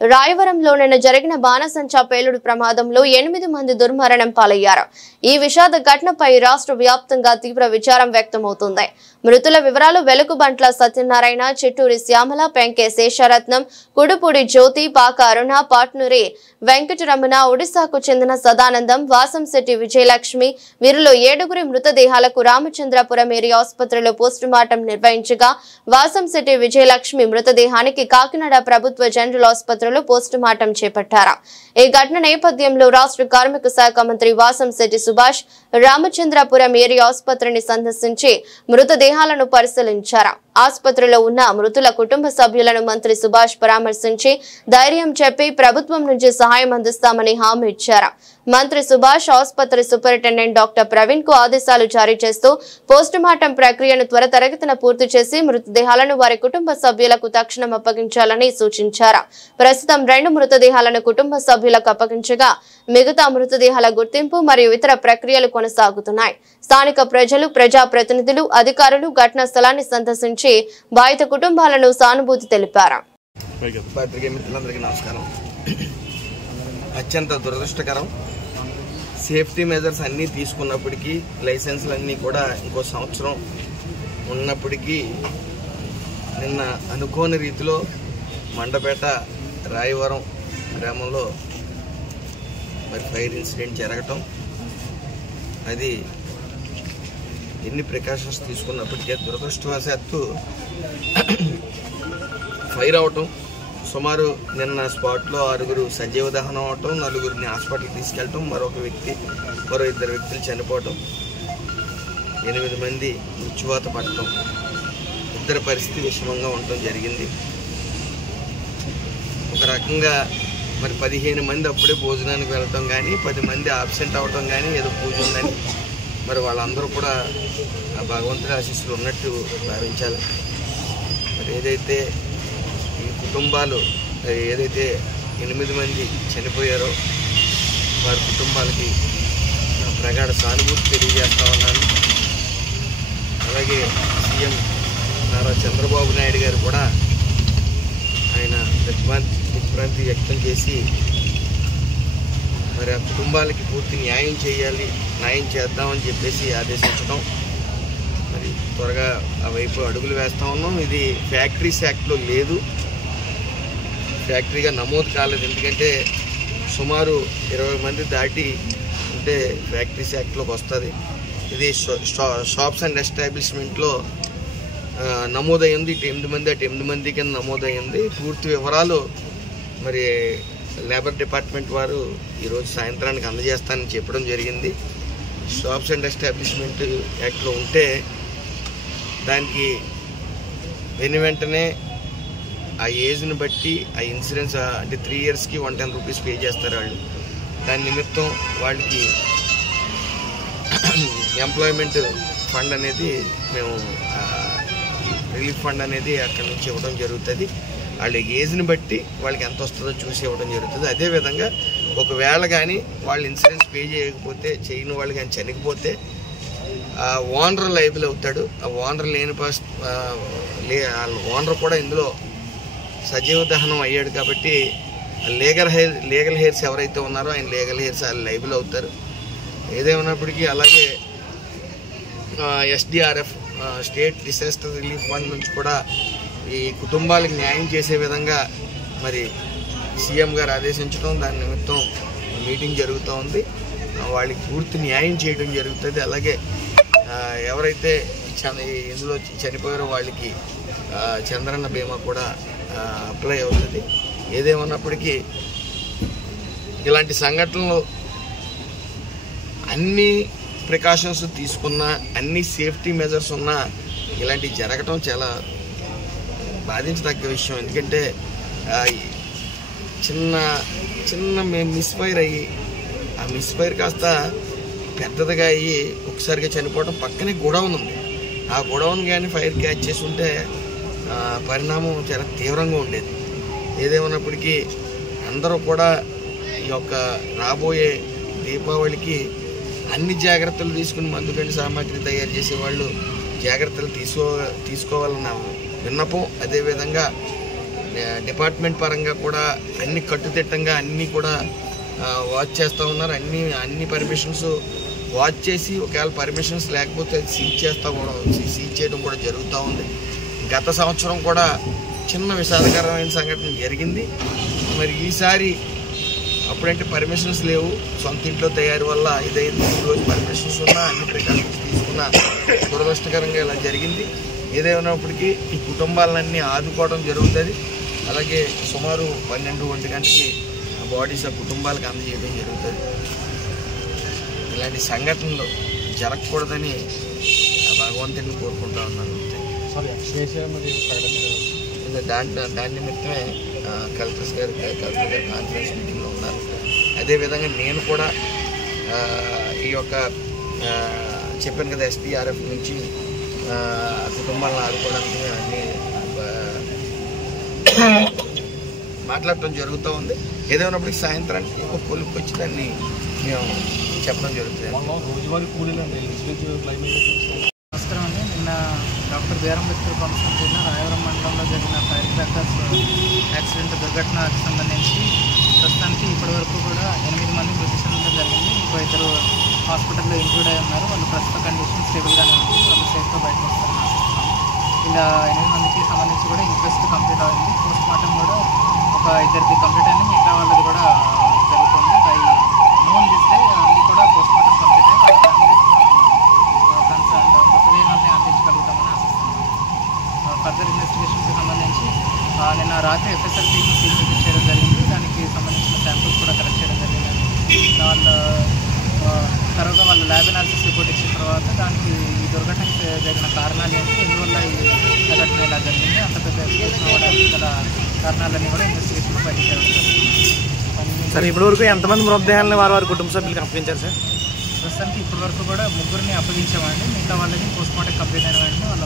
రాయవరంలో నిన్న జరిగిన బాణసంచా పేలుడు ప్రమాదంలో 8 మంది దుర్మరణం పాలయ్యారు. ఈ విషాద ఘటనపై రాష్ట్ర వ్యాప్తంగా తీవ్ర విచారం వ్యక్తమవుతోంది. మృతుల వివరాలు వెలుగుబంట్ల సత్యనారాయణ, చిట్టూరి శ్యామల, పెంకే శేషరత్నం, కుడుపూడి జ్యోతి, పాక అరుణ, పాట్నూరి వెంకటరమణ, ఒడిశాకు చెందిన సదానందం, వాసంశెట్టి విజయలక్ష్మి. వీరిలో 7 మృతదేహాలకు రామచంద్రపురం ఏరియా ఆసుపత్రిలో పోస్టుమార్టం నిర్వహించగా వాసంశెట్టి విజయలక్ష్మి మృతదేహానికి కాకినాడ ప్రభుత్వ జనరల్ ఆసుపత్రిలో పోస్టుమార్టం చేపట్టారు. ఈ ఘటన నేపథ్యంలో రాష్ట్ర కార్మిక శాఖ మంత్రి వాసంశెట్టి సుభాష్ రామచంద్రపురం ఏరియా ఆసుపత్రిని సందర్శించి మృతదేహాలను పరిశీలించారు. ఆసుపత్రిలో ఉన్న మృతుల కుటుంబ సభ్యులను మంత్రి సుభాష్ పరామర్శించి ధైర్యం చెప్పి ప్రభుత్వం నుంచి సహాయం అందిస్తామని హామీ ఇచ్చారు. మంత్రి సుభాష్ ఆసుపత్రి సూపరింటెండెంట్ డాక్టర్ ప్రవీణ్ కు ఆదేశాలు జారీ చేస్తూ పోస్టుమార్టం ప్రక్రియను త్వరితగతిన పూర్తి చేసి మృతదేహాలను వారి కుటుంబ సభ్యులకు తక్షణం అప్పగించాలని సూచించారు. ప్రస్తుతం 2 మృతదేహాలను కుటుంబ సభ్యులకు అప్పగించగా మిగతా మృతదేహాల గుర్తింపు మరియు ఇతర ప్రక్రియలు కొనసాగుతున్నాయి. స్థానిక ప్రజలు, ప్రజాప్రతినిధులు, అధికారులు ఘటనా స్థలాన్ని సందర్శించి బాధిత కుటుంబాలను సానుభూతి తెలిపారు. అత్యంత దురదృష్టకరం. సేఫ్టీ మెజర్స్ అన్నీ తీసుకున్నప్పటికీ, లైసెన్సులు అన్నీ కూడా ఇంకో సంవత్సరం ఉన్నప్పటికీ నిన్న అనుకోని రీతిలో మండపేట రాయవరం గ్రామంలో మరి ఫైర్ ఇన్సిడెంట్ జరగటం, అది ఎన్ని ప్రికాషన్స్ తీసుకున్నప్పటికీ దురదృష్టవశాత్తు ఫైర్ అవటం, సుమారు నిన్న స్పాట్లో 6 సజీవ దహనం అవటం, 4 హాస్పిటల్కి తీసుకెళ్ళటం, మరో 2 వ్యక్తులు చనిపోవటం, 8 మంది మృత్యువాత పడటం, ఇద్దరి పరిస్థితి విషమంగా ఉండటం జరిగింది. ఒక రకంగా మరి 15 మంది అప్పుడే భోజనానికి వెళ్ళటం కానీ, 10 మంది ఆబ్సెంట్ అవ్వటం కానీ, ఏదో పూజ ఉందని మరి వాళ్ళందరూ కూడా ఆ భగవంతుడి ఆశీస్సులు ఉన్నట్టు భావించాలి. మరి ఏదైతే ఈ కుటుంబాలు ఏదైతే 8 మంది చనిపోయారో వారి కుటుంబాలకి ప్రగాఢ సానుభూతి తెలియజేస్తా ఉన్నాను. అలాగే సీఎం నారా చంద్రబాబు నాయుడు గారు కూడా ఆయన దిగ్భ్రాంతి వ్యక్తం చేసి మరి ఆ కుటుంబాలకి పూర్తి న్యాయం చేద్దామని చెప్పేసి ఆదేశించడం, మరి త్వరగా ఆ వైపు అడుగులు వేస్తూ ఉన్నాం. ఇది ఫ్యాక్టరీస్ యాక్ట్లో లేదు, ఫ్యాక్టరీగా నమోదు కాలేదు. ఎందుకంటే సుమారు 20 మంది దాటి ఉంటే ఫ్యాక్టరీస్ యాక్ట్లోకి వస్తుంది. ఇది షాప్స్ అండ్ ఎస్టాబ్లిష్మెంట్లో నమోదయ్యింది. 8 మంది అటు 8 మంది కింద నమోదయ్యింది. పూర్తి వివరాలు మరి లేబర్ డిపార్ట్మెంట్ వారు ఈరోజు సాయంత్రానికి అందజేస్తానని చెప్పడం జరిగింది. షాప్స్ అండ్ ఎస్టాబ్లిష్మెంట్ యాక్ట్లో ఉంటే దానికి వెంటనే ఆ ఏజ్ని బట్టి ఆ ఇన్సూరెన్స్ అంటే 3 ఇయర్స్కి 110 రూపీస్ పే చేస్తారు వాళ్ళు. దాని నిమిత్తం వాళ్ళకి ఎంప్లాయ్మెంట్ ఫండ్ అనేది మేము రిలీఫ్ ఫండ్ అనేది అక్కడి నుంచి ఇవ్వడం జరుగుతుంది. వాళ్ళ ఏజ్ని బట్టి వాళ్ళకి ఎంత వస్తుందో చూసి ఇవ్వడం జరుగుతుంది. అదేవిధంగా ఒకవేళ కానీ వాళ్ళు ఇన్సూరెన్స్ పే చేయని వాళ్ళు కానీ చనిపోతే ఓనర్ లైబుల్ అవుతాడు. ఆ ఓనర్ ఓనర్ కూడా ఇందులో సజీవ దహనం అయ్యాడు కాబట్టి లీగల్ హెయిర్స్ ఎవరైతే ఉన్నారో ఆయన లీగల్ హెయిర్స్ వాళ్ళు లైబుల్ అవుతారు. ఏదేమైనప్పటికీ అలాగే SDRF state disaster relief fund నుంచి కూడా ఈ కుటుంబాలకు న్యాయం చేసే విధంగా మరి సీఎం గారు ఆదేశించడం, దాని నిమిత్తం మీటింగ్ జరుగుతూ ఉంది. వాళ్ళకి పూర్తి న్యాయం చేయడం జరుగుతుంది. అలాగే ఎవరైతే ఇందులో చనిపోయారో వాళ్ళకి చంద్రన్న బీమా కూడా అప్లై అవుతుంది. ఏదేమన్నప్పటికీ ఇలాంటి సంఘటనలు అన్ని ప్రికాషన్స్ తీసుకున్నా, అన్ని సేఫ్టీ మెజర్స్ ఉన్నా ఇలాంటివి జరగటం చాలా బాధించదగ్గ విషయం. ఎందుకంటే చిన్న మిస్ఫైర్ అయ్యి ఆ మిస్ఫైర్ కాస్త పెద్దదిగా అయ్యి ఒకసారిగా చనిపోవడం. పక్కనే గొడవన్ ఉంది, ఆ గొడవన్ కానీ ఫైర్ క్యాచ్ చేసి ఉంటే పరిణామం చాలా తీవ్రంగా ఉండేది. ఏదేమన్నప్పటికీ అందరూ కూడా ఈ యొక్క రాబోయే దీపావళికి అన్ని జాగ్రత్తలు తీసుకుని మందుగండి సామాగ్రి తయారు చేసేవాళ్ళు జాగ్రత్తలు తీసుకోవాలన్న విన్నపం. అదేవిధంగా డిపార్ట్మెంట్ పరంగా కూడా అన్ని కట్టుదిట్టంగా అన్నీ కూడా వాచ్ చేస్తూ ఉన్నారు. అన్ని పర్మిషన్స్ వాచ్ చేసి ఒకవేళ పర్మిషన్స్ లేకపోతే సీజ్ చేయడం కూడా జరుగుతూ ఉంది. గత సంవత్సరం కూడా చిన్న విషాదకరమైన సంఘటన జరిగింది. మరి ఈసారి అప్పుడంటే పర్మిషన్స్ లేవు, సొంత ఇంట్లో తయారు వల్ల ఇదైతే ఈరోజు పర్మిషన్స్ ఉన్నా అన్ని ప్రికాషన్స్ తీసుకున్నా దురదృష్టకరంగా ఇలా జరిగింది. ఏదేమైనప్పటికీ ఈ కుటుంబాలన్నీ ఆదుకోవడం జరుగుతుంది. అలాగే సుమారు 12-1 గంటకి బాడీస్ ఆ కుటుంబాలకు అందజేయడం జరుగుతుంది. ఇలాంటి సంఘటనలు జరగకూడదని భగవంతుని కోరుకుంటా ఉన్నాను. దాని నిమిత్తమే కలెక్టర్ గారు కాన్ఫరెన్స్ మీటింగ్లో ఉన్నారు. అదేవిధంగా నేను కూడా ఈ యొక్క చెప్పాను కదా SDRF నుంచి కుటుంబాలను ఆదుకోవడానికి అన్ని మాట్లాడటం జరుగుతూ ఉంది. ఏదేమైనప్పటికీ సాయంత్రానికి ఒక కొలుపు వచ్చి దాన్ని మేము చెప్పడం జరుగుతుంది. నమస్కారం అండి. నిన్న డాక్టర్ బిఆర్ అంబేద్కర్ కౌన్సిల్ జిల్లా రాయవరం మండలంలో జరిగిన ఫైర్ క్రాకర్స్ యాక్సిడెంట్ దుర్ఘటనకు సంబంధించి ప్రస్తుతానికి ఇప్పటివరకు కూడా 8 మంది మృతి చెందడం జరిగింది. ఇంకో 2 హాస్పిటల్లో ఇంక్లూడ్ అయి ఉన్నారు. వాళ్ళు ప్రస్తుత కండిషన్ స్టేబుల్గానే ఉంది. వాళ్ళు సేఫ్గా బయటకు వస్తారని ఆశిస్తున్నాం. ఇలా 8 మందికి సంబంధించి కూడా ఇంక్వెస్ట్ కంప్లీట్ అయింది. పోస్ట్ మార్టం కూడా ఒక 2ది కంప్లీట్ అయింది. మిగతా వాళ్ళది కూడా జరుగుతుంది. బై నోన్ చేస్తే అన్నీ కూడా పోస్ట్ మార్టం కంప్లీట్ అయ్యి వాళ్ళ ఫ్యామిలీస్ కన్సర్న్ మృతదేహాన్ని అందించగలుగుతామని ఆశిస్తున్నాం. ఫర్దర్ ఇన్వెస్టిగేషన్కి సంబంధించి నిన్న రాత్రి FSR టీమ్ సీల్ మీటింగ్ చేయడం జరిగింది. దానికి సంబంధించిన శాంపుల్స్ కూడా కలెక్ట్ చేయడం జరిగింది. వాళ్ళ తర్వాత వాళ్ళ ల్యాబ్ అనాలిసిస్ రిపోర్ట్ ఇచ్చిన తర్వాత దానికి ఈ దుర్ఘటనకి జరిగిన కారణాలు ఏంటి, ఎందువల్ల ఈ ఘటన ఇలా జరిగింది, అంత పెద్ద ఎక్స్ప్లోషన్ అవ్వడానికి గల కారణాలన్నీ కూడా ఇన్వెస్టిగేషన్లో బయట చేయడం జరిగింది. సార్ ఇప్పటివరకు ఎంతమంది మృతదేహాలను వారి కుటుంబ సభ్యులకు అప్పగించారు సార్? ప్రస్తుతానికి ఇప్పటివరకు కూడా 3 అప్పగించామండి. మిగతా వాళ్ళని పోస్ట్ మార్టం కంప్లీట్ అయిన వెంటనే వాళ్ళ